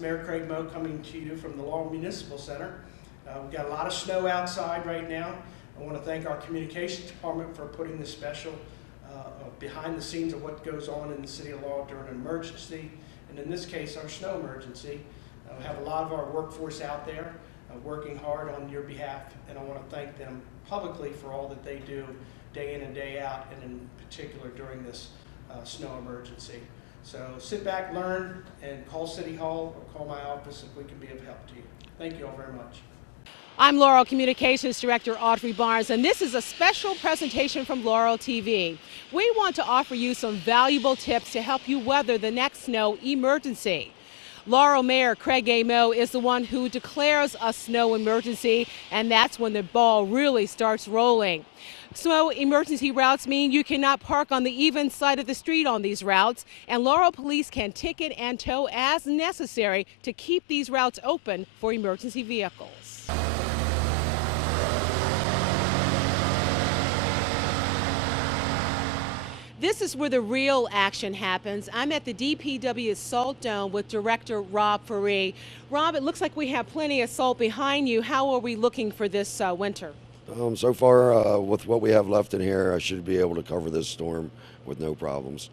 Mayor Craig Moe coming to you from the Laurel Municipal Center. We've got a lot of snow outside right now. I want to thank our communications department for putting this special behind the scenes of what goes on in the City of Laurel during an emergency, and in this case, our snow emergency. We have a lot of our workforce out there working hard on your behalf, and I want to thank them publicly for all that they do day in and day out, and in particular during this snow emergency. So sit back, learn, and call City Hall or call my office if we can be of help to you. Thank you all very much. I'm Laurel Communications Director Audrey Barnes, and this is a special presentation from Laurel TV. We want to offer you some valuable tips to help you weather the next snow emergency. Laurel Mayor Craig Moe is the one who declares a snow emergency, and that's when the ball really starts rolling. Snow emergency routes mean you cannot park on the even side of the street on these routes, and Laurel police can ticket and tow as necessary to keep these routes open for emergency vehicles. This is where the real action happens. I'm at the DPW Salt Dome with Director Rob Faree. Rob, it looks like we have plenty of salt behind you. How are we looking for this winter? So far, with what we have left in here, I should be able to cover this storm with no problems.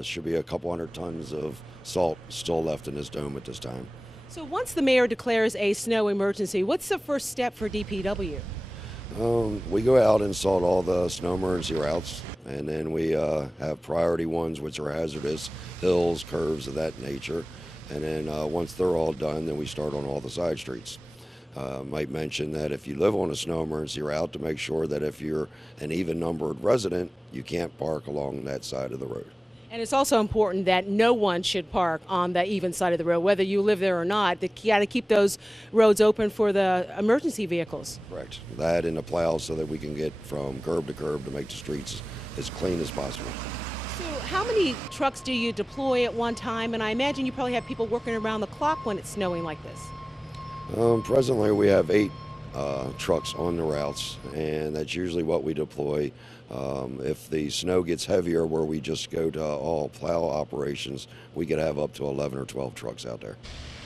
Should be a couple 100 tons of salt still left in this dome at this time. So once the mayor declares a snow emergency, what's the first step for DPW? We go out and salt all the snow emergency routes, and then we have priority ones, which are hazardous, hills, curves of that nature. And then once they're all done, then we start on all the side streets. Might mention that if you live on a snow emergency route, to make sure that if you're an even numbered resident, you can't park along that side of the road. And it's also important that no one should park on the even side of the road, whether you live there or not. You got to keep those roads open for the emergency vehicles. Correct. That and the plow so that we can get from curb to curb to make the streets as clean as possible. So how many trucks do you deploy at one time? And I imagine you probably have people working around the clock when it's snowing like this. Presently we have 8 trucks on the routes, and that's usually what we deploy. If the snow gets heavier where we just go to all plow operations, we could have up to 11 or 12 trucks out there.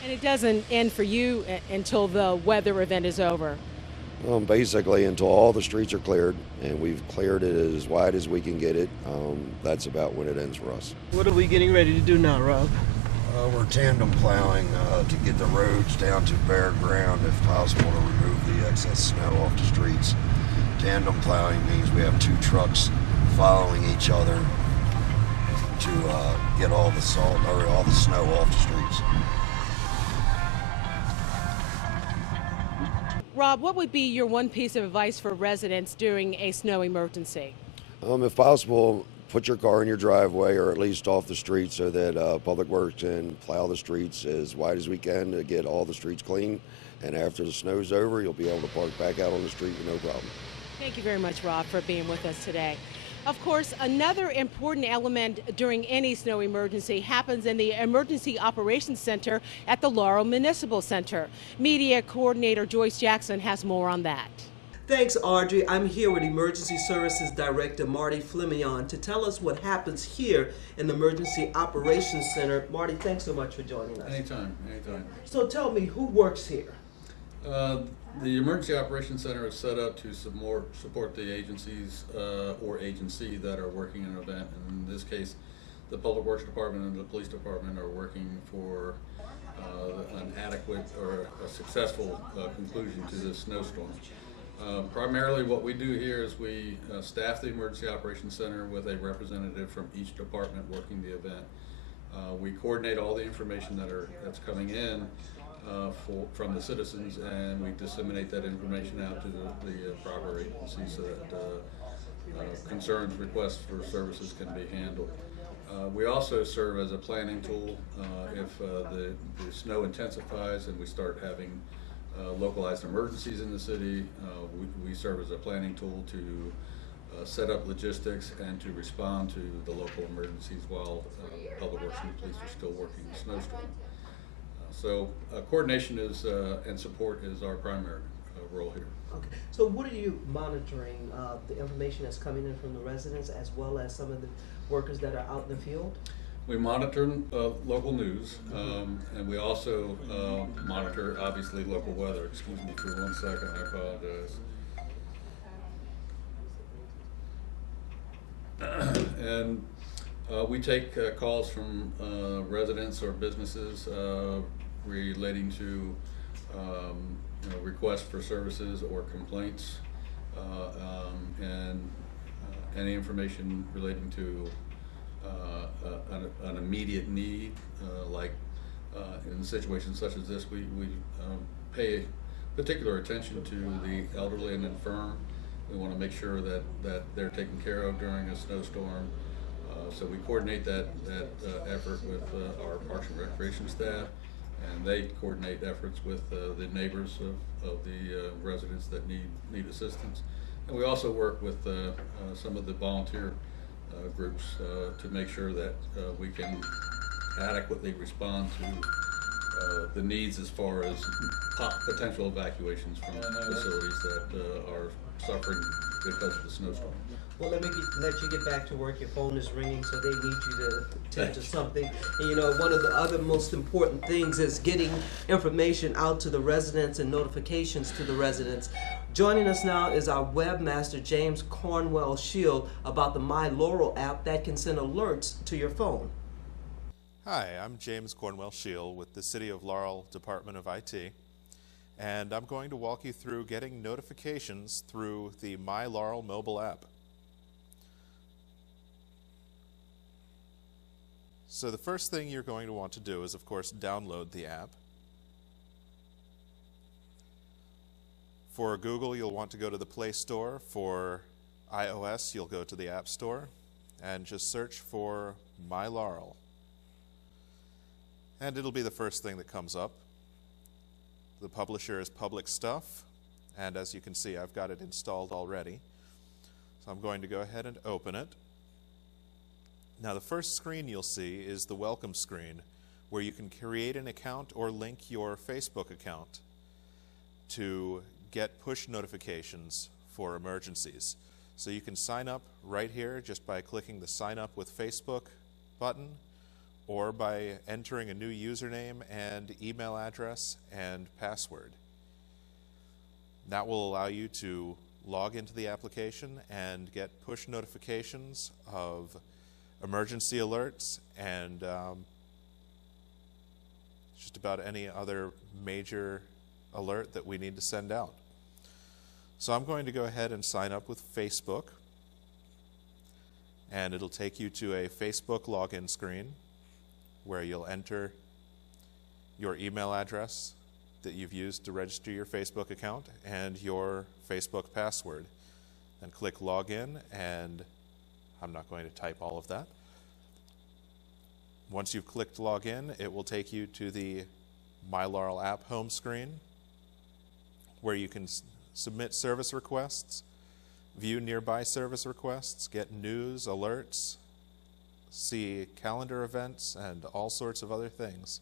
And it doesn't end for you until the weather event is over? Basically until all the streets are cleared, and we've cleared it as wide as we can get it. That's about when it ends for us. What are we getting ready to do now, Rob? We're tandem plowing to get the roads down to bare ground if possible, to remove the excess snow off the streets. Tandem plowing means we have 2 trucks following each other to get all the salt or all the snow off the streets. Rob, what would be your one piece of advice for residents during a snow emergency? If possible, put your car in your driveway or at least off the street so that Public Works can plow the streets as wide as we can to get all the streets clean. And after the snow's over, you'll be able to park back out on the street with no problem. Thank you very much, Rob, for being with us today. Of course, another important element during any snow emergency happens in the Emergency Operations Center at the Laurel Municipal Center. Media Coordinator Joyce Jackson has more on that. Thanks, Audrey. I'm here with Emergency Services Director Marty Fleming to tell us what happens here in the Emergency Operations Center. Marty, thanks so much for joining us. Anytime. So tell me, who works here? The Emergency Operations Center is set up to support the agencies or agency that are working an event. And in this case, the Public Works Department and the Police Department are working for an adequate or a successful conclusion to this snowstorm. Primarily what we do here is we staff the Emergency Operations Center with a representative from each department working the event. We coordinate all the information that's coming in from the citizens, and we disseminate that information out to the proper agencies so that concerns, requests for services can be handled. We also serve as a planning tool if the snow intensifies and we start having localized emergencies in the city. We serve as a planning tool to set up logistics and to respond to the local emergencies while Public Works and police are still working the snowstorm. So coordination is and support is our primary role here. Okay. So what are you monitoring, the information that's coming in from the residents as well as some of the workers that are out in the field? We monitor local news, and we also monitor, obviously, local weather. Excuse me for 1 second, I apologize. And we take calls from residents or businesses relating to requests for services or complaints, and any information relating to an immediate need, like in situations such as this, we pay particular attention to the elderly and infirm. We want to make sure that they're taken care of during a snowstorm. So we coordinate that effort with our Parks and Recreation staff, and they coordinate efforts with the neighbors of the residents that need assistance. And we also work with some of the volunteer groups to make sure that we can adequately respond to the needs as far as potential evacuations from facilities that are suffering because of the snowstorm. Well, let you get back to work. Your phone is ringing, so they need you to attend to something. And one of the other most important things is getting information out to the residents and notifications to the residents. Joining us now is our webmaster, James Cornwell Shield, about the My Laurel app that can send alerts to your phone. Hi, I'm James Cornwell Shield with the City of Laurel Department of IT, and I'm going to walk you through getting notifications through the My Laurel mobile app. So the first thing you're going to want to do is, of course, download the app. For Google, you'll want to go to the Play Store. For iOS, you'll go to the App Store and just search for My Laurel. And it'll be the first thing that comes up. The publisher is Public Stuff, and as you can see, I've got it installed already. So I'm going to go ahead and open it. Now the first screen you'll see is the welcome screen, where you can create an account or link your Facebook account to get push notifications for emergencies. So you can sign up right here just by clicking the Sign Up with Facebook button, or by entering a new username and email address and password. That will allow you to log into the application and get push notifications of emergency alerts and just about any other major alert that we need to send out. So I'm going to go ahead and sign up with Facebook, and it'll take you to a Facebook login screen where you'll enter your email address that you've used to register your Facebook account and your Facebook password. Then click Login, and I'm not going to type all of that. Once you've clicked Login, it will take you to the My Laurel app home screen, where you can submit service requests, view nearby service requests, get news, alerts, see calendar events, and all sorts of other things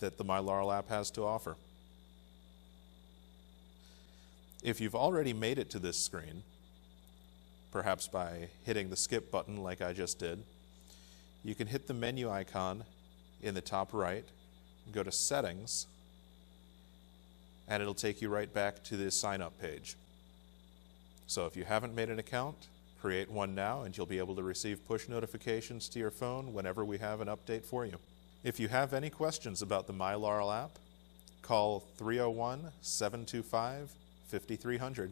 that the My Laurel app has to offer. If you've already made it to this screen, perhaps by hitting the skip button like I just did, you can hit the menu icon in the top right, go to Settings, and it'll take you right back to the sign up page. So if you haven't made an account, create one now, and you'll be able to receive push notifications to your phone whenever we have an update for you. If you have any questions about the My Laurel app, call 301-725-5300.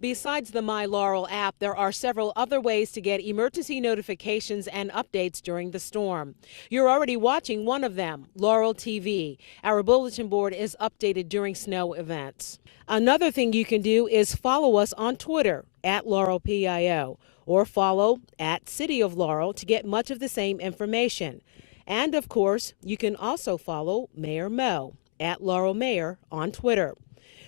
Besides the My Laurel app, there are several other ways to get emergency notifications and updates during the storm. You're already watching one of them, Laurel TV. Our bulletin board is updated during snow events. Another thing you can do is follow us on Twitter @LaurelPIO, or follow @City of Laurel to get much of the same information. And of course, you can also follow Mayor Mo @LaurelMayor on Twitter.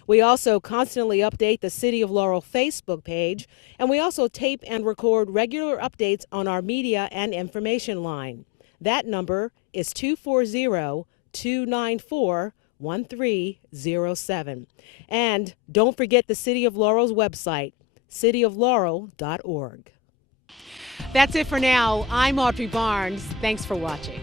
We also constantly update the City of Laurel Facebook page, and we also tape and record regular updates on our media and information line. That number is 240-294-1307. And don't forget the City of Laurel's website, cityoflaurel.org. That's it for now. I'm Audrey Barnes. Thanks for watching.